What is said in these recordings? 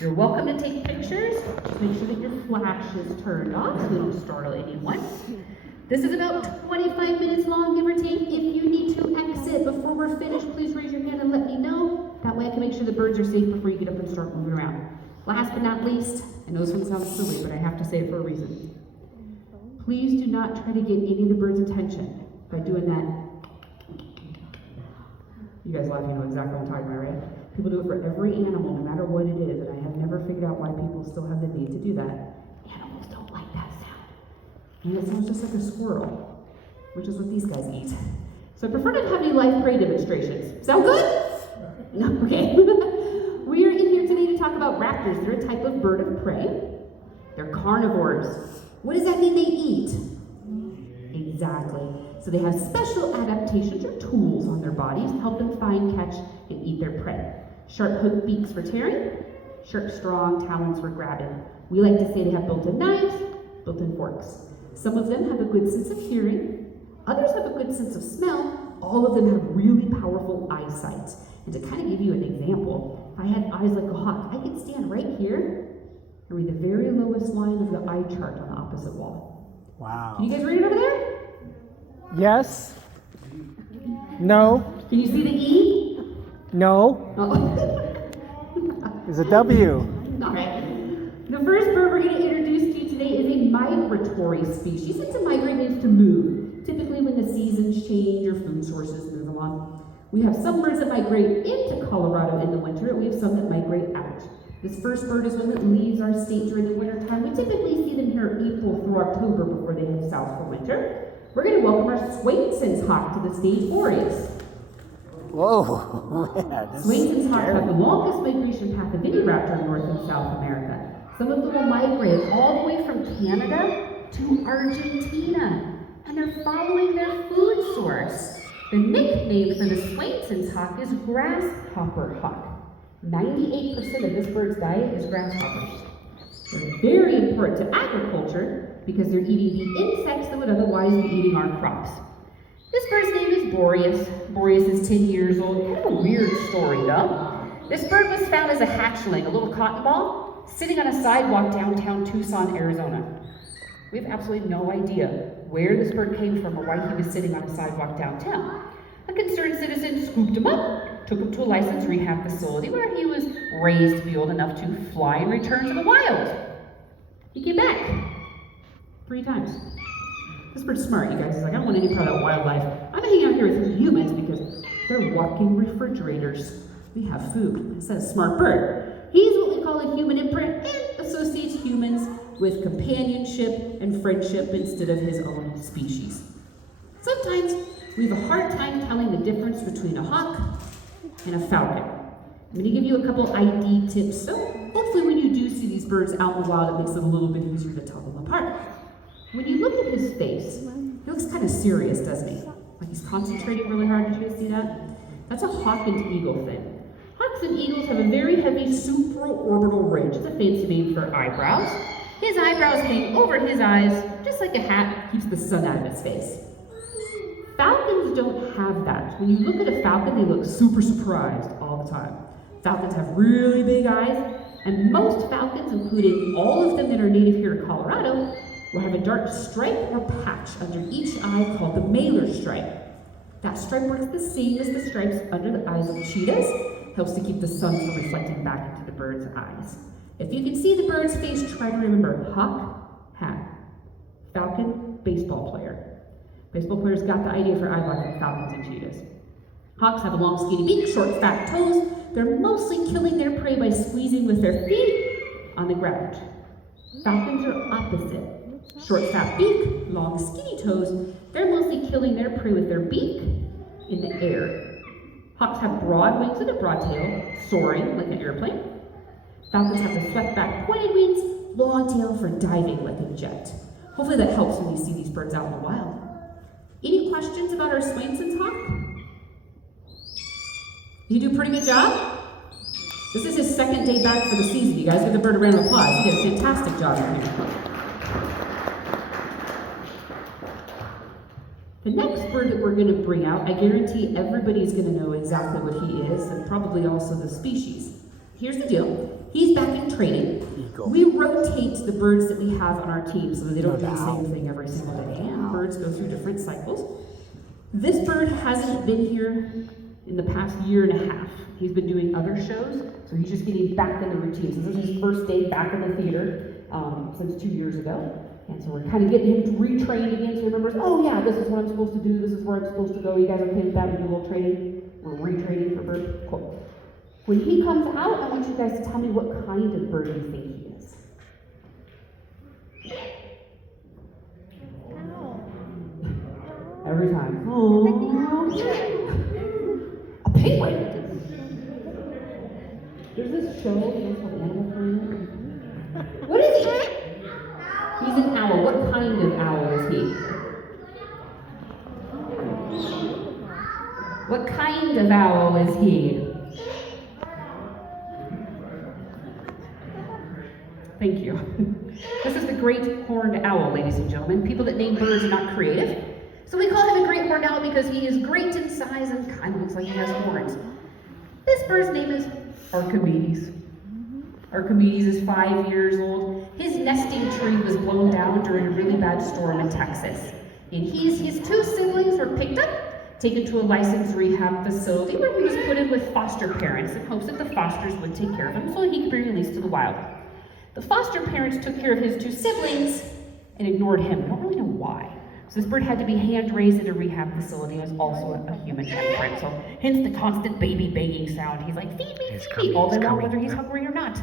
You're welcome to take pictures. Just make sure that your flash is turned off so we don't startle anyone. This is about 25 minutes long, give or take. If you need to exit before we're finished, please raise your hand and let me know. That way I can make sure the birds are safe before you get up and start moving around. Last but not least, I know this one sounds silly, but I have to say it for a reason. Please do not try to get any of the birds' attention by doing that. You guys laughing know exactly what I'm talking about, right? People do it for every animal, no matter what it is, and I have never figured out why people still have the need to do that. Animals don't like that sound. And it sounds just like a squirrel, which is what these guys eat. So I prefer not to have any live prey demonstrations. Sound good? No? Okay. We are in here today to talk about raptors. They're a type of bird of prey. They're carnivores. What does that mean they eat? Exactly. So they have special adaptations or tools on their bodies to help them find, catch, and eat their prey. Sharp hooked beaks for tearing, sharp, strong talons for grabbing. We like to say they have built-in knives, built-in forks. Some of them have a good sense of hearing, others have a good sense of smell, all of them have really powerful eyesight. And to kind of give you an example, if I had eyes like a hawk, I could stand right here and read the very lowest line of the eye chart on the opposite wall. Wow. Can you guys read it over there? Yes. No. Can you see the E? No. Oh. There's a W. All right. The first bird we're going to introduce to you today is a migratory species. And to migrate means to move, typically when the seasons change or food sources move along. We have some birds that migrate into Colorado in the winter, and we have some that migrate out. This first bird is one that leaves our state during the winter time. We typically see them here April through October before they head south for winter. We're going to welcome our Swainson's hawk to the stage, Boreas. Whoa. Yeah, Swainson's hawks have the longest migration path of any raptor in North and South America. Some of them will migrate all the way from Canada to Argentina, and they're following their food source. The nickname for the Swainson's hawk is grasshopper hawk. 98% of this bird's diet is grasshoppers. They're very important to agriculture because they're eating the insects that would otherwise be eating our crops. This bird's name is Boreas. Boreas is 10 years old. Kind of a weird story, though. This bird was found as a hatchling, a little cotton ball, sitting on a sidewalk downtown Tucson, Arizona. We have absolutely no idea where this bird came from or why he was sitting on a sidewalk downtown. A concerned citizen scooped him up, took him to a licensed rehab facility where he was raised to be old enough to fly and return to the wild. He came back 3 times. This bird's smart, you guys. He's like, I don't want any part of that wildlife. I'm hanging out here with humans because they're walking refrigerators. We have food. It's a smart bird. He's what we call a human imprint and associates humans with companionship and friendship instead of his own species. Sometimes we have a hard time telling the difference between a hawk and a falcon. I'm going to give you a couple ID tips, so hopefully when you do see these birds out in the wild, it makes it a little bit easier to tell them apart. When you look at his face, he looks kind of serious, doesn't he? Like he's concentrating really hard. Did you guys see that? That's a hawk and eagle thing. Hawks and eagles have a very heavy supraorbital ridge. It's a fancy name for eyebrows. His eyebrows hang over his eyes, just like a hat keeps the sun out of his face. Falcons don't have that. When you look at a falcon, they look super surprised all the time. Falcons have really big eyes, and most falcons, including all of them that are native here in Colorado, will have a dark stripe or patch under each eye called the malar stripe. That stripe works the same as the stripes under the eyes of cheetahs, helps to keep the sun from reflecting back into the bird's eyes. If you can see the bird's face, try to remember hawk, hat, falcon, baseball player. Baseball players got the idea for eyeballs like falcons and cheetahs. Hawks have a long skinny beak, short fat toes. They're mostly killing their prey by squeezing with their feet on the ground. Falcons are opposite. Short fat beak, long skinny toes. They're mostly killing their prey with their beak in the air. Hawks have broad wings and a broad tail, soaring like an airplane. Falcons have the swept back pointed wings, long tail for diving like a jet. Hopefully that helps when you see these birds out in the wild. Any questions about our Swainson's hawk? You do a pretty good job? This is his 2nd day back for the season. You guys give the bird a round of applause. He did a fantastic job here. The next bird that we're going to bring out, I guarantee everybody's going to know exactly what he is, and probably also the species. Here's the deal. He's back in training. Eagle. We rotate the birds that we have on our team so that they don't do the same thing every single day. And birds go through different cycles. This bird hasn't been here in the past year and a half. He's been doing other shows, so he's just getting back in the routine. So this is his first day back in the theater since 2 years ago. And so we're kind of getting him retrained again so he remembers, oh yeah, this is what I'm supposed to do, this is where I'm supposed to go. You guys are okay with that? We do a little training. We're retraining for bird. Cool. When he comes out, I want you guys to tell me what kind of bird you think he is. Every time. Oh, a penguin. There's this show, it's called Animal Planet. What is he? He's an owl. What kind of owl is he? What kind of owl is he? Thank you. This is the great horned owl, ladies and gentlemen. People that name birds are not creative. So we call him a great horned owl because he is great in size and kind of looks like he has horns. This bird's name is Archimedes. Archimedes is 5 years old. His nesting tree was blown down during a really bad storm in Texas. And his 2 siblings were picked up, taken to a licensed rehab facility where he was put in with foster parents in hopes that the fosters would take care of him so he could be released to the wild. The foster parents took care of his 2 siblings and ignored him. I don't really know why. So this bird had to be hand-raised at a rehab facility and was also a human imprint. So hence the constant baby begging sound. He's like, feed me, feed me, all day long, whether he's hungry or not.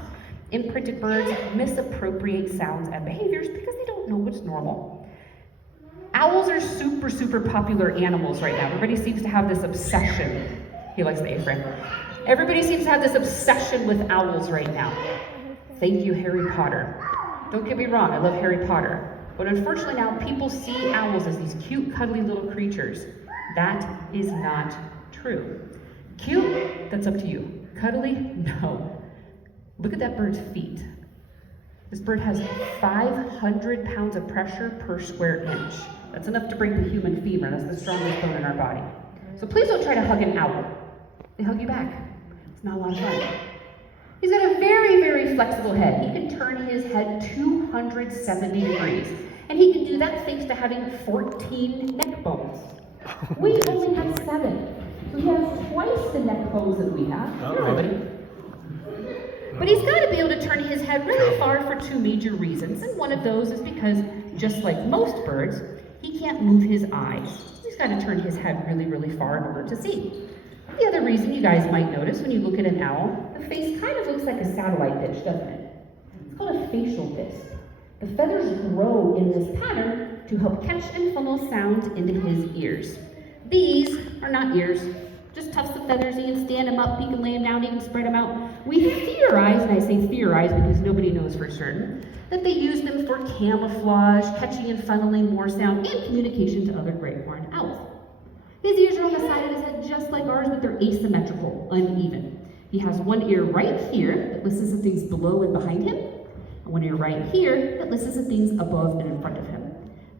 Imprinted birds misappropriate sounds and behaviors because they don't know what's normal. Owls are super, super popular animals right now. Everybody seems to have this obsession. He likes the A-frame. Everybody seems to have this obsession with owls right now. Thank you, Harry Potter. Don't get me wrong, I love Harry Potter. But unfortunately now, people see owls as these cute, cuddly little creatures. That is not true. Cute? That's up to you. Cuddly? No. Look at that bird's feet. This bird has 500 pounds of pressure per square inch. That's enough to break the human femur. That's the strongest bone in our body. So please don't try to hug an owl. They hug you back. It's not a lot of fun. He's got a very, very flexible head. He can turn his head 270 degrees. And he can do that thanks to having 14 neck bones. We only have 7. So he has twice the neck bones that we have. But he's got to be able to turn his head really far for 2 major reasons. And one of those is because, just like most birds, he can't move his eyes. He's got to turn his head really, really far in order to see. The other reason you guys might notice when you look at an owl, the face kind of looks like a satellite dish, doesn't it? It's called a facial disc. The feathers grow in this pattern to help catch and funnel sound into his ears. These are not ears, just tufts of feathers. You can stand them up, you can lay them down, you can spread them out. We theorize, and I say theorize because nobody knows for certain, that they use them for camouflage, catching and funneling more sound, and communication to other great horned owls. His ears are on the side of his head just like ours, but they're asymmetrical, uneven. He has one ear right here that listens to things below and behind him, and one ear right here that listens to things above and in front of him.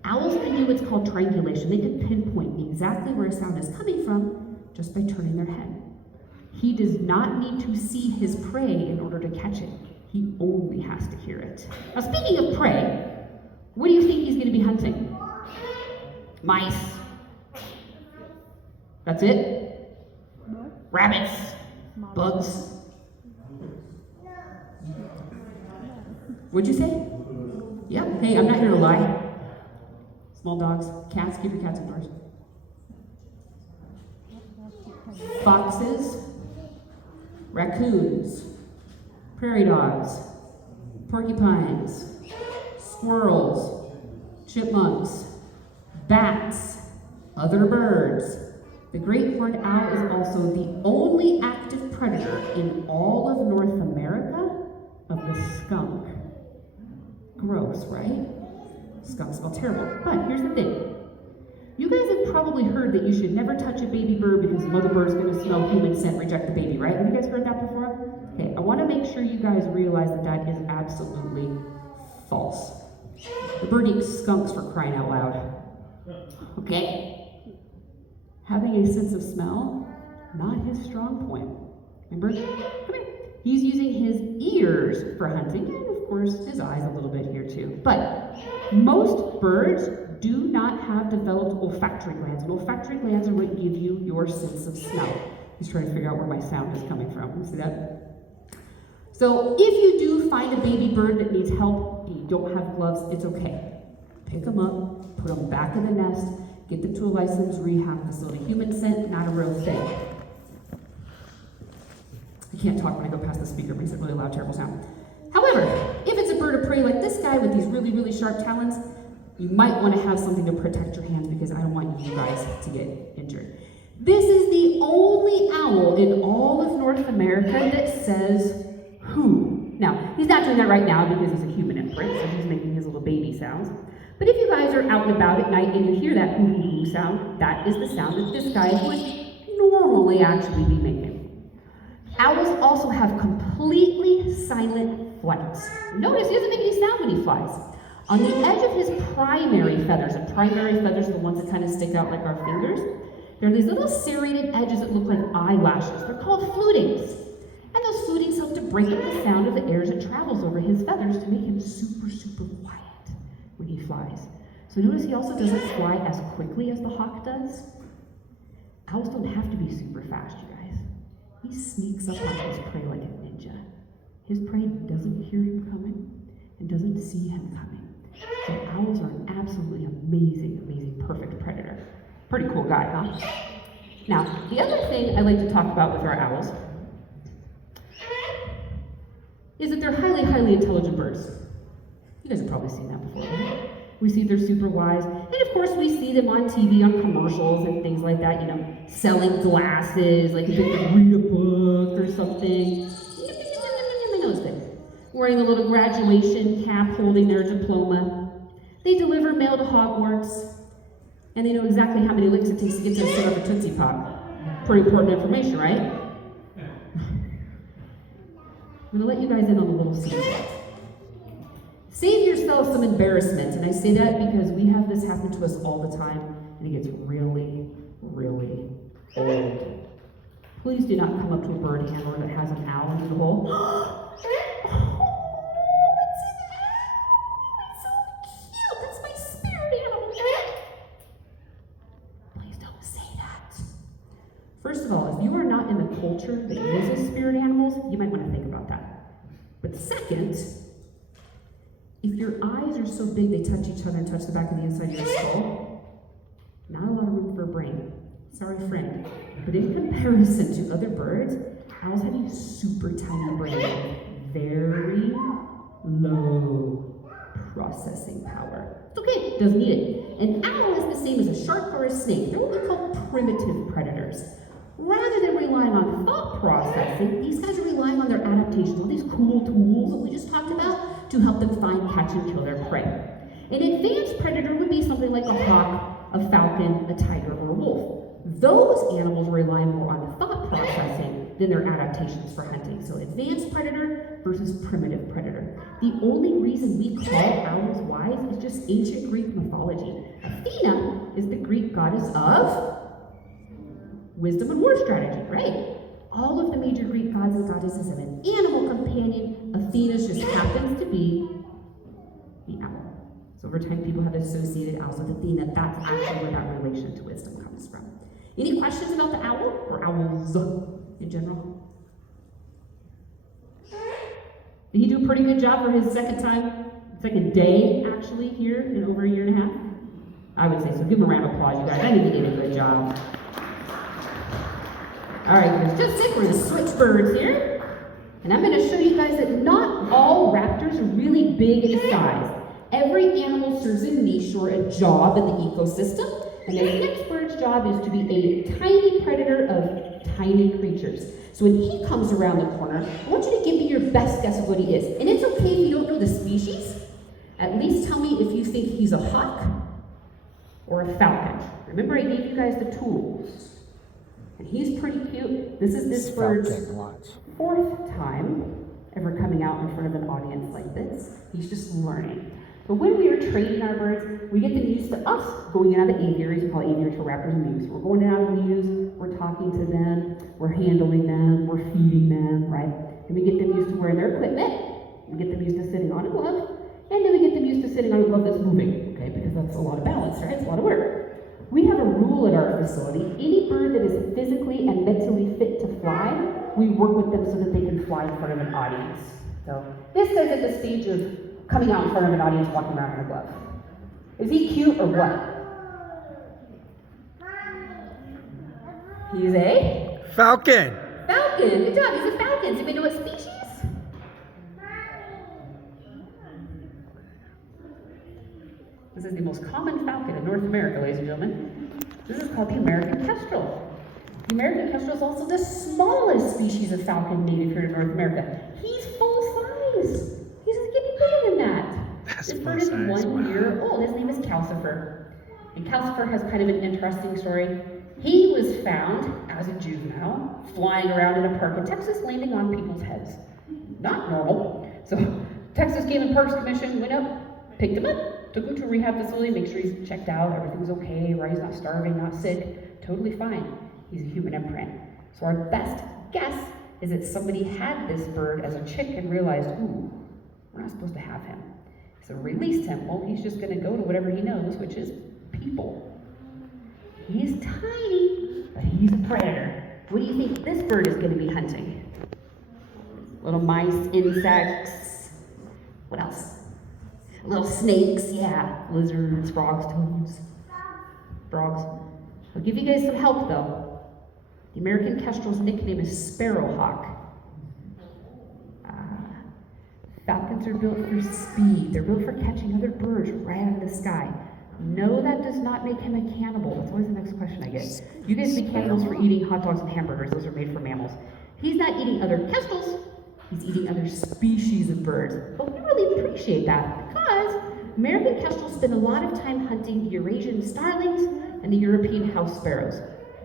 Owls can do what's called triangulation. They can pinpoint exactly where a sound is coming from just by turning their head. He does not need to see his prey in order to catch it. He only has to hear it. Now, speaking of prey, what do you think he's going to be hunting? Mice. That's it? Rabbits. Bugs. What'd you say? Yep. Hey, I'm not here to lie. Small dogs. Cats. Keep your cats indoors. Foxes. Raccoons. Prairie dogs. Porcupines. Squirrels. Chipmunks. Bats. Other birds. The great horned owl is also the only active predator in all of North America of the skunk. Gross, right? Skunks smell terrible. But here's the thing. You guys have probably heard that you should never touch a baby bird because the mother bird's going to smell human scent and reject the baby, right? Have you guys heard that before? Okay, I want to make sure you guys realize that that is absolutely false. The bird eats skunks, for crying out loud. Okay? Having a sense of smell, not his strong point. Remember? Come here. He's using his ears for hunting, and of course his eyes a little bit here too. But most birds do not have developed olfactory glands, and olfactory glands are what give you your sense of smell. He's trying to figure out where my sound is coming from. You see that? So if you do find a baby bird that needs help, and you don't have gloves, it's okay. Pick them up, put them back in the nest, get them to a licensed rehab facility. Human scent, not a real thing. I can't talk when I go past the speaker, it makes it really loud, terrible sound. However, if it's a bird of prey like this guy with these really, really sharp talons, you might want to have something to protect your hands because I don't want you guys to get injured. This is the only owl in all of North America that says who. Now, he's not doing that right now because he's a human imprint, so he's making his little baby sounds. But if you guys are out and about at night and you hear that hoo sound, that is the sound that this guy would normally actually be making. Owls also have completely silent flights. Notice he doesn't make any sound when he flies. On the edge of his primary feathers, and primary feathers are the ones that kind of stick out like our fingers, there are these little serrated edges that look like eyelashes. They're called flutings. And those flutings help to break up the sound of the air as it travels over his feathers to make him super, super quiet when he flies. So notice he also doesn't fly as quickly as the hawk does. Owls don't have to be super fast, you guys. He sneaks up on his prey like a ninja. His prey doesn't hear him coming and doesn't see him coming. So owls are an absolutely amazing, amazing, perfect predator. Pretty cool guy, huh? Now, the other thing I like to talk about with our owls is that they're highly, highly intelligent birds. You guys have probably seen that before, right? We see they're super wise. And of course, we see them on TV, on commercials and things like that, you know, selling glasses, like if they could read a book or something. Those things. Wearing a little graduation cap, holding their diploma. They deliver mail to Hogwarts, and they know exactly how many licks it takes to get to a sit of a Tootsie Pop. Pretty important information, right? I'm going to let you guys in on a little secret. Save yourself some embarrassment, and I say that because we have this happen to us all the time, and it gets really, really old. Please do not come up to a bird handler that has an owl in the hole. Oh, it's an owl! It's so cute! That's my spirit animal! Please don't say that. First of all, if you are not in the culture that uses spirit animals, you might want to think about that. But second, if your eyes are so big they touch each other and touch the back of the inside of your skull, not a lot of room for a brain. Sorry, friend. But in comparison to other birds, owls have a super tiny brain, very low processing power. It's okay, doesn't need it. An owl is the same as a shark or a snake. They're what we call primitive predators. Rather than relying on thought processing, these guys are relying on their adaptations, all these cool tools that we just talked about to help them find, catch, and kill their prey. An advanced predator would be something like a hawk, a falcon, a tiger, or a wolf. Those animals rely more on thought processing than their adaptations for hunting. So advanced predator versus primitive predator. The only reason we call owls wise is just ancient Greek mythology. Athena is the Greek goddess of wisdom and war strategy, right? All of the major Greek gods and goddesses have an animal companion. Athena just happens to be the owl. So over time, people have associated owls with Athena. That's actually where that relation to wisdom comes from. Any questions about the owl or owls in general? Did he do a pretty good job for his second day actually here in over a year and a half? I would say so. Give him a round of applause, you guys. I think he did a good job. All right, guys, just think we're going to switch birds here. And I'm going to show you guys that not all raptors are really big in size. Every animal serves a niche or a job in the ecosystem. And the next bird's job is to be a tiny predator of tiny creatures. So when he comes around the corner, I want you to give me your best guess of what he is. And it's okay if you don't know the species. At least tell me if you think he's a hawk or a falcon. Remember, I gave you guys the tools. And he's pretty cute. This is this bird's fourth time ever coming out in front of an audience like this. He's just learning. But when we are training our birds, we get them used to us going out of aviaries. We call aviaries for raptors and mews. We're going out of mews, we're talking to them, we're handling them, we're feeding them, right? Then we get them used to wearing their equipment. We get them used to sitting on a glove. And then we get them used to sitting on a glove that's moving, okay? Because that's a lot of balance, right? It's a lot of work. We have a rule at our facility. Any bird that is physically and mentally fit to fly, we work with them so that they can fly in front of an audience. So this guy's at the stage of coming out in front of an audience, walking around in a glove. Is he cute or what? He's a Falcon. falcon. Good job. He's a falcon. Does anybody know what species? This is the most common falcon in North America, ladies and gentlemen. This is called the American kestrel. The American kestrel is also the smallest species of falcon native here in North America. He's full size. He's getting bigger than that. This bird is 1 year old. His name is Calcifer. And Calcifer has kind of an interesting story. He was found as a juvenile flying around in a park in Texas, landing on people's heads. Not normal. So Texas Game and Parks Commission went up, picked him up, took him to a rehab facility, make sure he's checked out, everything's okay, right? He's not starving, not sick, totally fine. He's a human imprint. So our best guess is that somebody had this bird as a chick and realized, ooh, we're not supposed to have him. So released him. Well, he's just going to go to whatever he knows, which is people. He's tiny, but he's a predator. What do you think this bird is going to be hunting? Little mice, insects. What else? Little snakes, yeah. Lizards, frogs, toads. Frogs. I'll give you guys some help, though. The American kestrel's nickname is sparrowhawk. Falcons are built for speed. They're built for catching other birds right out of the sky. No, that does not make him a cannibal. That's always the next question I get. You guys be cannibals for eating hot dogs and hamburgers. Those are made for mammals. He's not eating other kestrels. He's eating other species of birds. But we really appreciate that because American kestrels spend a lot of time hunting Eurasian starlings and the European house sparrows.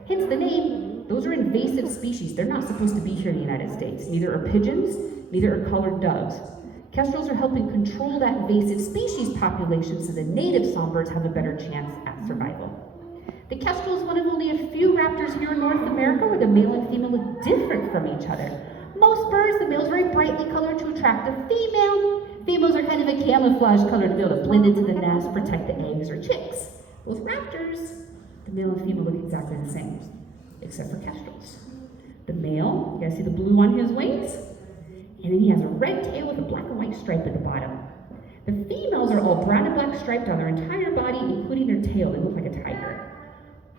Hence the name. Those are invasive species. They're not supposed to be here in the United States. Neither are pigeons, neither are colored doves. Kestrels are helping control that invasive species population so the native songbirds have a better chance at survival. The kestrel is one of only a few raptors here in North America where the male and female look different from each other. Most birds, the male is very brightly colored to attract the female. Females are kind of a camouflage color to be able to blend into the nest, protect the eggs or chicks. With raptors, the male and female look exactly the same, except for kestrels. The male, you guys see the blue on his wings? And then he has a red tail with a black and white stripe at the bottom. The females are all brown and black striped on their entire body, including their tail. They look like a tiger.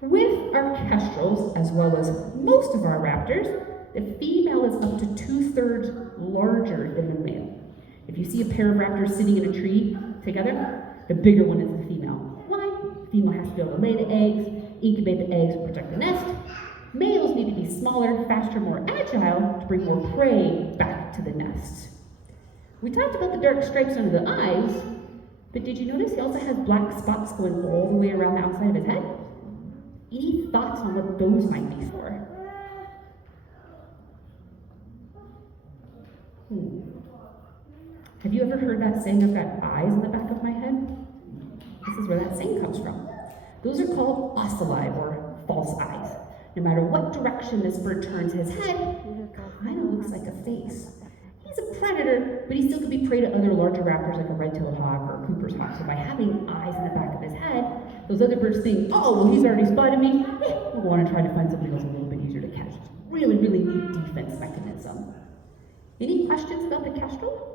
With our kestrels, as well as most of our raptors, the female is up to 2/3 larger than the male. If you see a pair of raptors sitting in a tree together, the bigger one is the female. Why? The female has to be able to lay the eggs, incubate the eggs, protect the nest. Males need to be smaller, faster, more agile to bring more prey back to the nest. We talked about the dark stripes under the eyes, but did you notice he also has black spots going all the way around the outside of his head? Any thoughts on what those might be for? Have you ever heard that saying, I've got eyes in the back of my head? This is where that saying comes from. Those are called ocelli, or false eyes. No matter what direction this bird turns his head, it kind of looks like a face. He's a predator, but he still could be prey to other larger raptors like a red-tailed hawk or a Cooper's hawk. So by having eyes in the back of his head, those other birds think, oh, well, he's already spotted me. We'll want to try to find something else a little bit easier to catch. Really, really neat defense mechanism. Any questions about the kestrel?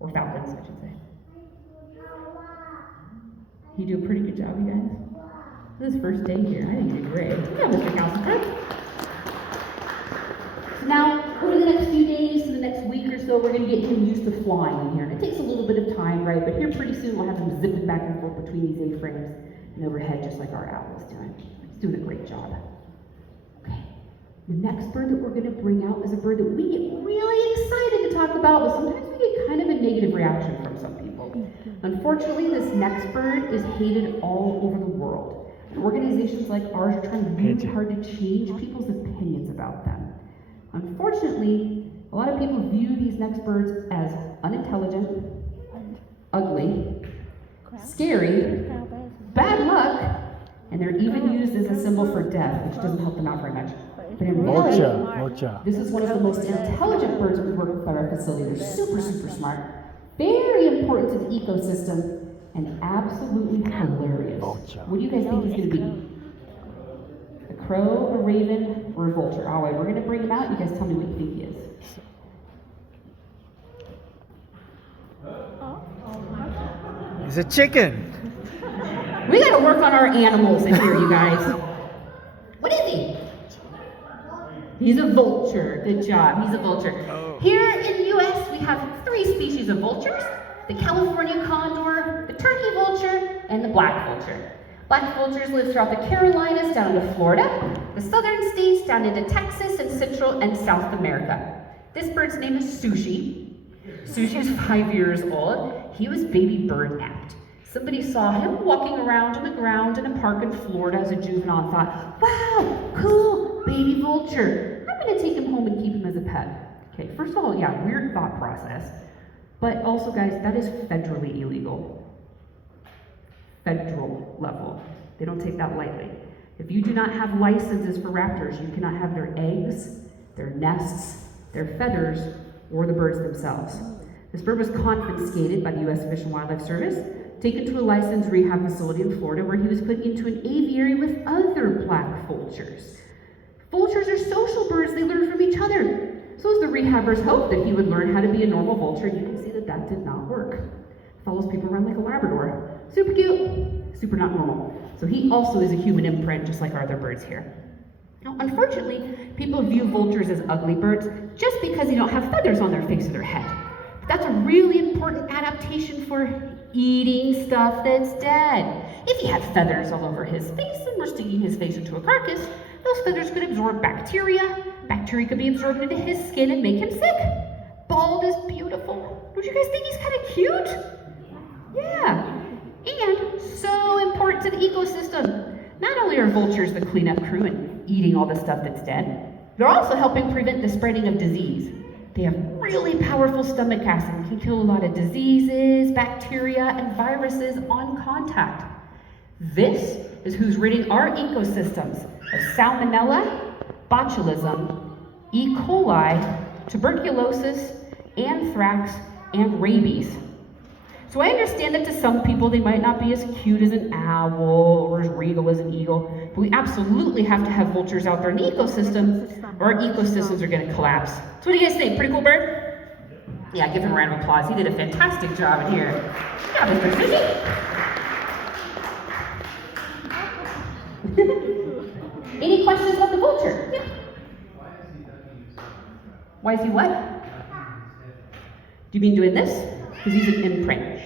Or falcons, I should say. You do a pretty good job, you guys. This first day here, I think you did great. Yeah, Mr. Calcifer. Now, over the next few days to the next week or so, we're going to get him used to flying in here. And it takes a little bit of time, right? But here pretty soon we'll have him zipping back and forth between these A-frames and overhead, just like our owl is doing. He's doing a great job. Okay. The next bird that we're going to bring out is a bird that we get really excited to talk about, but sometimes we get kind of a negative reaction from some people. Unfortunately, this next bird is hated all over the world. And organizations like ours are trying really hard to change people's opinions about them. Unfortunately, a lot of people view these next birds as unintelligent, ugly, scary, bad luck, And they're even used as a symbol for death, which doesn't help them out very much. But in reality, Vulture. this is one of the most intelligent birds we work with at our facility. They're super, super smart, very important to the ecosystem, and absolutely hilarious. Vulture. What do you guys think he's going to be? A crow, a raven, or a vulture? All right, we're going to bring him out. You guys tell me what you think he is. It's a chicken. We got to work on our animals in here, you guys. What is he? He's a vulture. Good job. He's a vulture. Here in the U.S., we have 3 species of vultures: the California condor, the turkey vulture, and the black vulture. Black vultures live throughout the Carolinas down into Florida, the southern states down into Texas, and Central and South America. This bird's name is Sushi. Sushi is 5 years old. He was baby bird napped. Somebody saw him walking around on the ground in a park in Florida as a juvenile and thought, wow, cool, baby vulture. I'm going to take him home and keep him as a pet. Okay, first of all, yeah, weird thought process. But also, guys, that is federally illegal. Federal level. They don't take that lightly. If you do not have licenses for raptors, you cannot have their eggs, their nests, their feathers, or the birds themselves. This bird was confiscated by the U.S. Fish and Wildlife Service, taken to a licensed rehab facility in Florida where he was put into an aviary with other black vultures. Vultures are social birds. They learn from each other. So as the rehabbers hoped that he would learn how to be a normal vulture, you can see that that did not work. Follows people around like a Labrador. Super cute, super not normal. So he also is a human imprint, just like our other birds here. Now, unfortunately, people view vultures as ugly birds just because they don't have feathers on their face or their head. But that's a really important adaptation for eating stuff that's dead. If he had feathers all over his face and were sticking his face into a carcass, those feathers could absorb bacteria. Bacteria could be absorbed into his skin and make him sick. Bald is beautiful. Don't you guys think he's kind of cute? Yeah. And so important to the ecosystem. Not only are vultures the cleanup crew and eating all the stuff that's dead, they're also helping prevent the spreading of disease. They have really powerful stomach acid and can kill a lot of diseases, bacteria, and viruses on contact. This is who's ridding our ecosystems of salmonella, botulism, E. coli, tuberculosis, anthrax, and rabies. So I understand that to some people they might not be as cute as an owl or as regal as an eagle, but we absolutely have to have vultures out there in the ecosystem or our ecosystems are going to collapse. So what do you guys think? Pretty cool bird? Yeah, give him a round of applause. He did a fantastic job in here. Good job, Mr. Sushi. Any questions about the vulture? Yeah. Why is he what? Do you mean doing this? Because he's an imprint.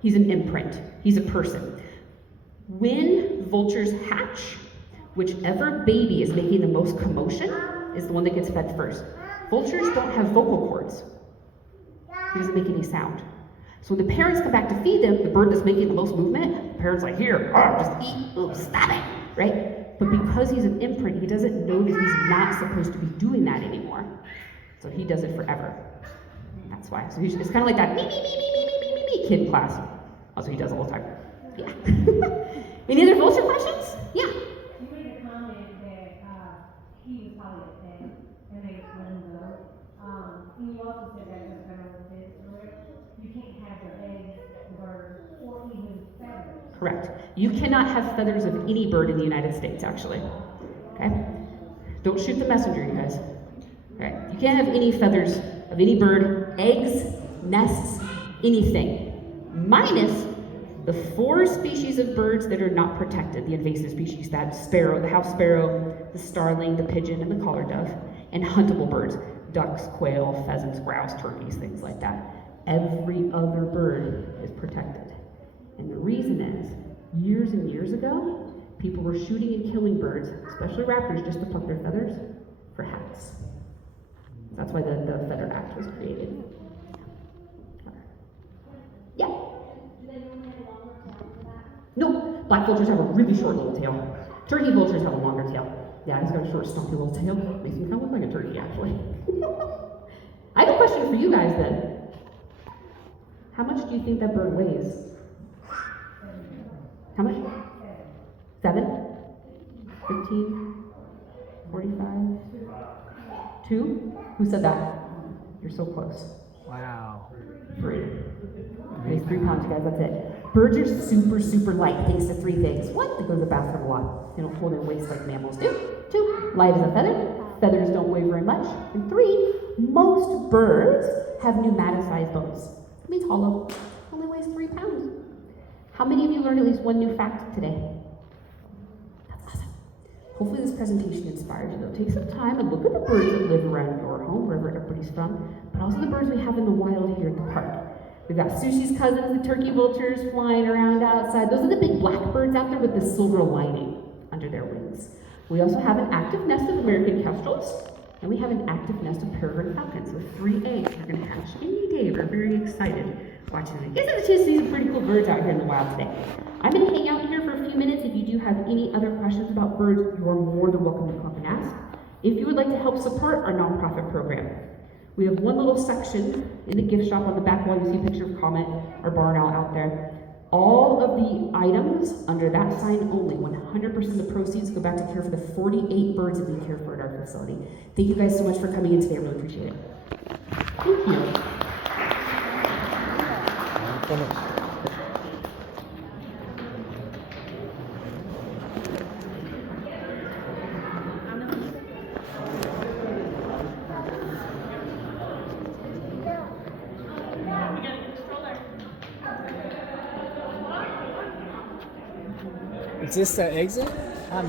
He's an imprint. He's a person. When vultures hatch, whichever baby is making the most commotion is the one that gets fed first. Vultures don't have vocal cords. He doesn't make any sound. So when the parents come back to feed them, the bird that's making the most movement, the parents like, here, just eat, stop it, right? But because he's an imprint, he doesn't know that he's not supposed to be doing that anymore. So he does it forever. That's why. So it's kind of like that me kid class. Also, he does all the time. Yeah. Any other vulture questions? Yeah. You made a comment that he was probably a pet and they let him go. And you also said that just kind of with earlier, you can't have their eggs, birds, or even feathers. Correct. You cannot have feathers of any bird in the United States, actually. Okay? Don't shoot the messenger, you guys. Okay? You can't have any feathers of any bird, eggs, nests, anything. Minus the 4 species of birds that are not protected, the invasive species, that sparrow, the house sparrow, the starling, the pigeon, and the collared dove, and huntable birds, ducks, quail, pheasants, grouse, turkeys, things like that. Every other bird is protected. And the reason is, years and years ago, people were shooting and killing birds, especially raptors, just to pluck their feathers for hats. That's why the Feather Act was created. Yeah? Do they normally have a longer tail for that? No, black vultures have a really short little tail. Turkey vultures have a longer tail. Yeah, he's got a short, stumpy little tail. Makes him kind of look like a turkey, actually. I have a question for you guys then. How much do you think that bird weighs? How much? 7 15? 45? 2? Who said that? You're so close. Wow. 3. Weighs 3 pounds, you guys, that's it. Birds are super, super light thanks to 3 things. 1, they go to the bathroom a lot. They don't hold their waist like mammals do. 2, light as a feather. Feathers don't weigh very much. And 3, most birds have pneumaticized bones. It means hollow. Only weighs 3 pounds. How many of you learned at least one new fact today? That's awesome. Hopefully this presentation inspires you. Take some time and look at the birds that live around your home, wherever everybody's from, but also the birds we have in the wild here at the park. We've got Sushi's cousins, the turkey vultures, flying around outside. Those are the big blackbirds out there with the silver lining under their wings. We also have an active nest of American kestrels, and we have an active nest of peregrine falcons with 3 eggs. They're going to hatch any day. We're very excited watching them. You guys have a chance to see some pretty cool birds out here in the wild today. I'm going to hang out here for a few minutes. If you do have any other questions about birds, you are more than welcome to come up and ask. If you would like to help support our nonprofit program, we have one little section in the gift shop on the back wall. You see a picture of Comet, our barn owl out there. All of the items under that sign only, 100% of the proceeds go back to care for the 48 birds that we care for at our facility. Thank you guys so much for coming in today. I really appreciate it. Thank you. Is this the exit?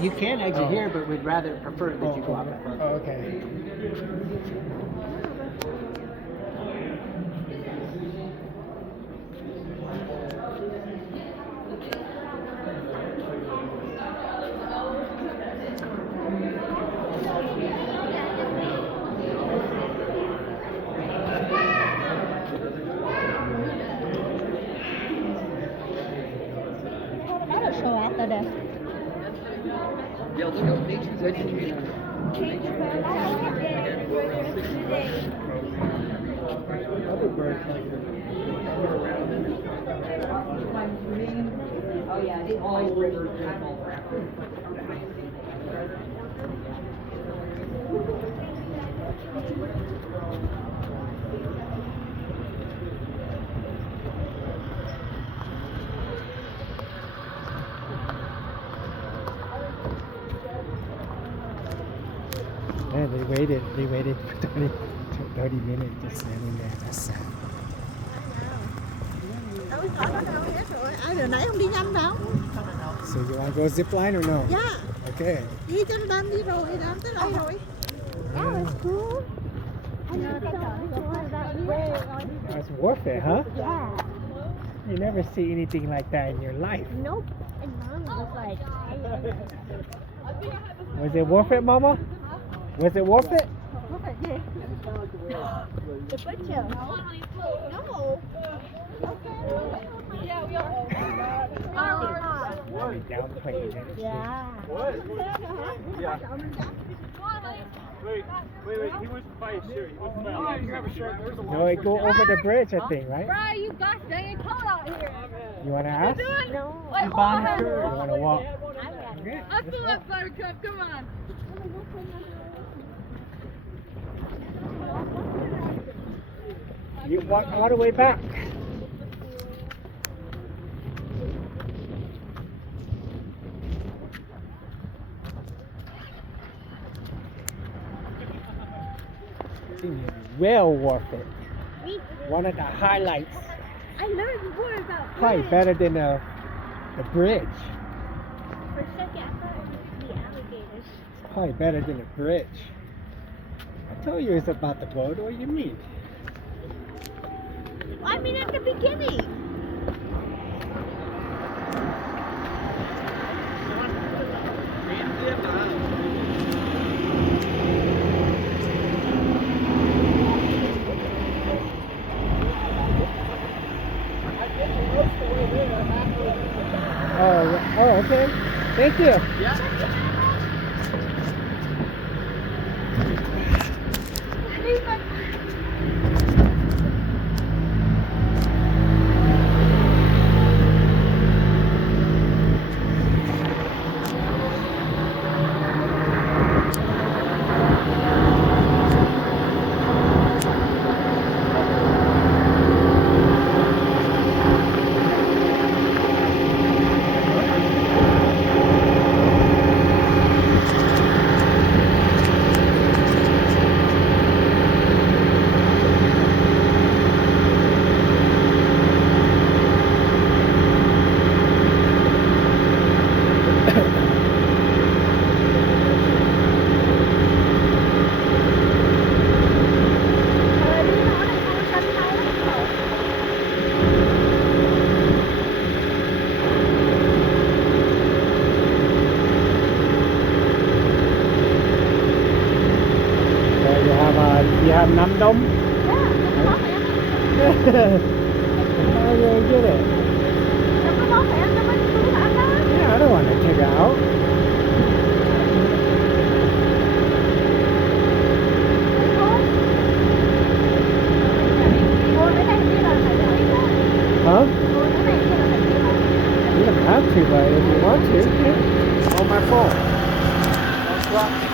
You can exit here, but we'd rather prefer that you go out the front. Oh, okay. Yeah, look up Nature's Educator. Other birds like Oh yeah, they always rivers travel. Yeah, they waited for 30 minutes just standing there. That's sad. Đâu có nó đâu hết rồi. Ai giờ nãy không đi nhanh đâu. So you want to go zip line or no? Yeah. Okay. Đi cho nó đang đi rồi, đang tới đây rồi. That was cool. That's worth it, huh? Yeah. You never see anything like that in your life. Nope. And mom was like, Was it worth it, Mama? Was it worth it? what is this? The picture. No. Yeah, we are. Downplaying it. Yeah. Yeah. Wait, he was by his shirt. He was by oh, you have a shirt. There's a No, it go over the bridge, I think, right? Bro, you gosh dang it cold out here. You want to ask? No. Wait, hold on. You want to walk? Okay. Let's do it, Buttercup. Come on. You walk all the way back. Well worth it. One of the highlights. I learned more about Probably better than the bridge. For a second, I thought it was the alligators. Probably better than the bridge. I told you it's about the boat. What do you mean? I mean, at the beginning. Oh, okay. Thank you. How are you gonna get it? Yeah, I don't want to take it out. Huh? You don't have to, but if you want to, yeah. It's on my phone. Don't drop